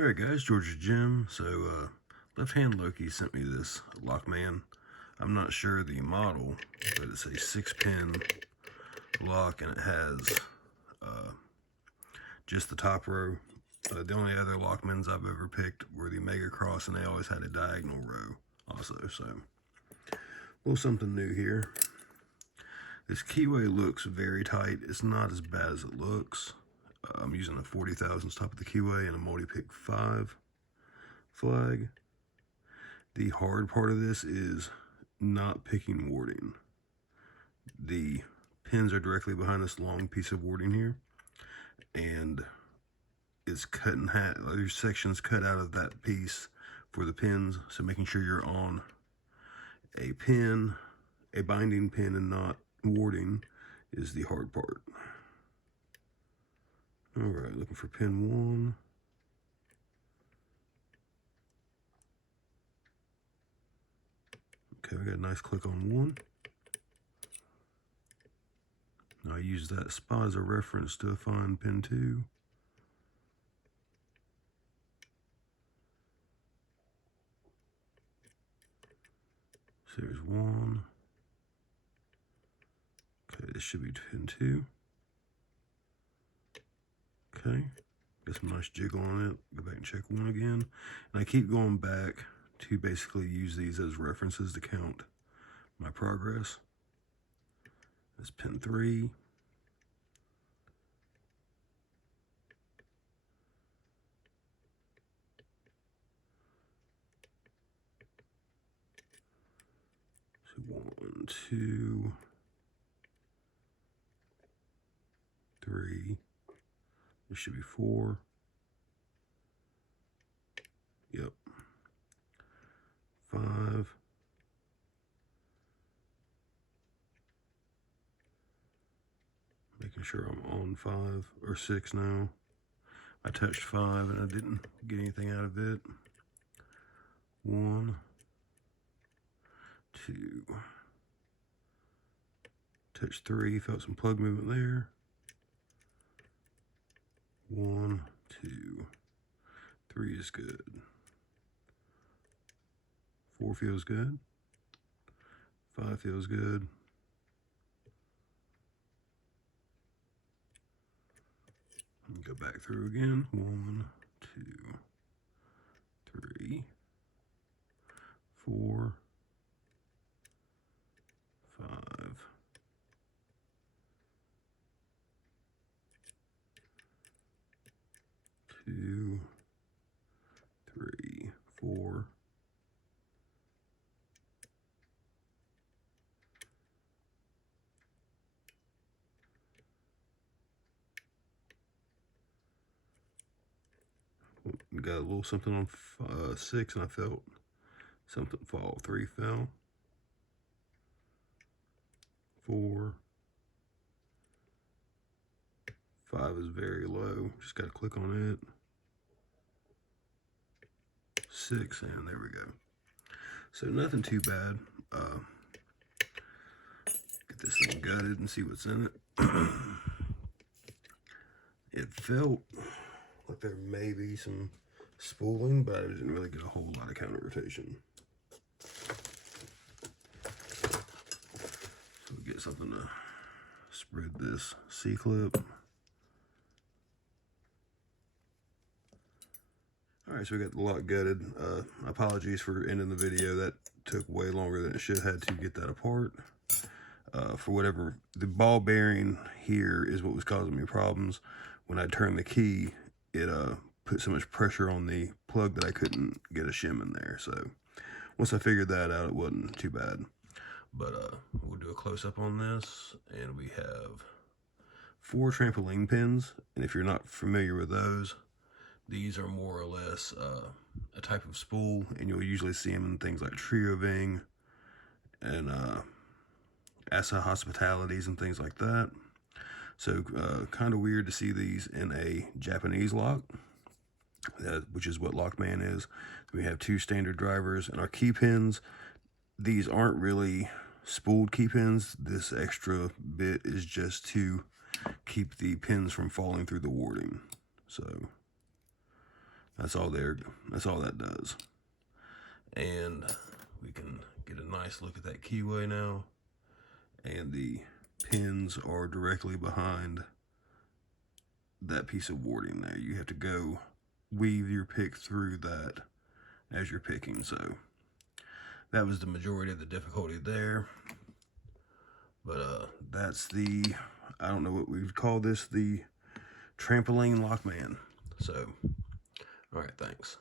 Alright guys, Georgia Jim. So Left Hand Loki sent me this Lockman. I'm not sure the model, but it's a 6-pin lock and it has just the top row. The only other Lockmans I've ever picked were the Mega Cross, and they always had a diagonal row also. So a little something new here. This keyway looks very tight. It's not as bad as it looks. I'm using a 40 thousandths top of the keyway and a multi-pick 5 flag. The hard part of this is not picking warding. The pins are directly behind this long piece of warding here, and it's cut in half. There's sections cut out of that piece for the pins, so making sure you're on a pin, a binding pin, and not warding is the hard part. Alright, looking for pin 1. Okay, we got a nice click on 1. Now I use that spot as a reference to find pin 2. So there's 1. Okay, this should be pin 2. Okay, got some nice jiggle on it. Go back and check 1 again. And I keep going back to basically use these as references to count my progress. That's pin 3. So 1, 2, 3. This should be 4. Yep. 5. Making sure I'm on 5 or 6 now. I touched 5 and I didn't get anything out of it. 1, 2. Touched 3, felt some plug movement there. 1, 2, 3 is good. 4 feels good. 5 feels good. And go back through again. 1, 2, 3, 4, 5. 2, 3, 4. Got a little something on 6, and I felt something fall. 3 fell. 4. 5 is very low. Just got to click on it. 6, and there we go. So nothing too bad. Get this thing gutted and see what's in it. It felt like there may be some spooling, but I didn't really get a whole lot of counter rotation. So we get something to spread this C-clip. Alright, so we got the lock gutted. Apologies for ending the video. That took way longer than it should have to get that apart. For whatever, the ball bearing here is what was causing me problems. When I turned the key, it put so much pressure on the plug that I couldn't get a shim in there. So once I figured that out, it wasn't too bad. But we'll do a close-up on this, and we have 4 trampoline pins. And if you're not familiar with those, these are more or less a type of spool, and you'll usually see them in things like Trio Ving and Asa Hospitalities and things like that. So kind of weird to see these in a Japanese lock, which is what Lockman is. We have 2 standard drivers, and our key pins, these aren't really spooled key pins. This extra bit is just to keep the pins from falling through the warding. So That's all there. That's all that does. And we can get a nice look at that keyway now. And the pins are directly behind that piece of warding there. You have to go weave your pick through that as you're picking. So that was the majority of the difficulty there. But that's the, I don't know what we would call this, the Trampoline Lockman. So, all right, thanks.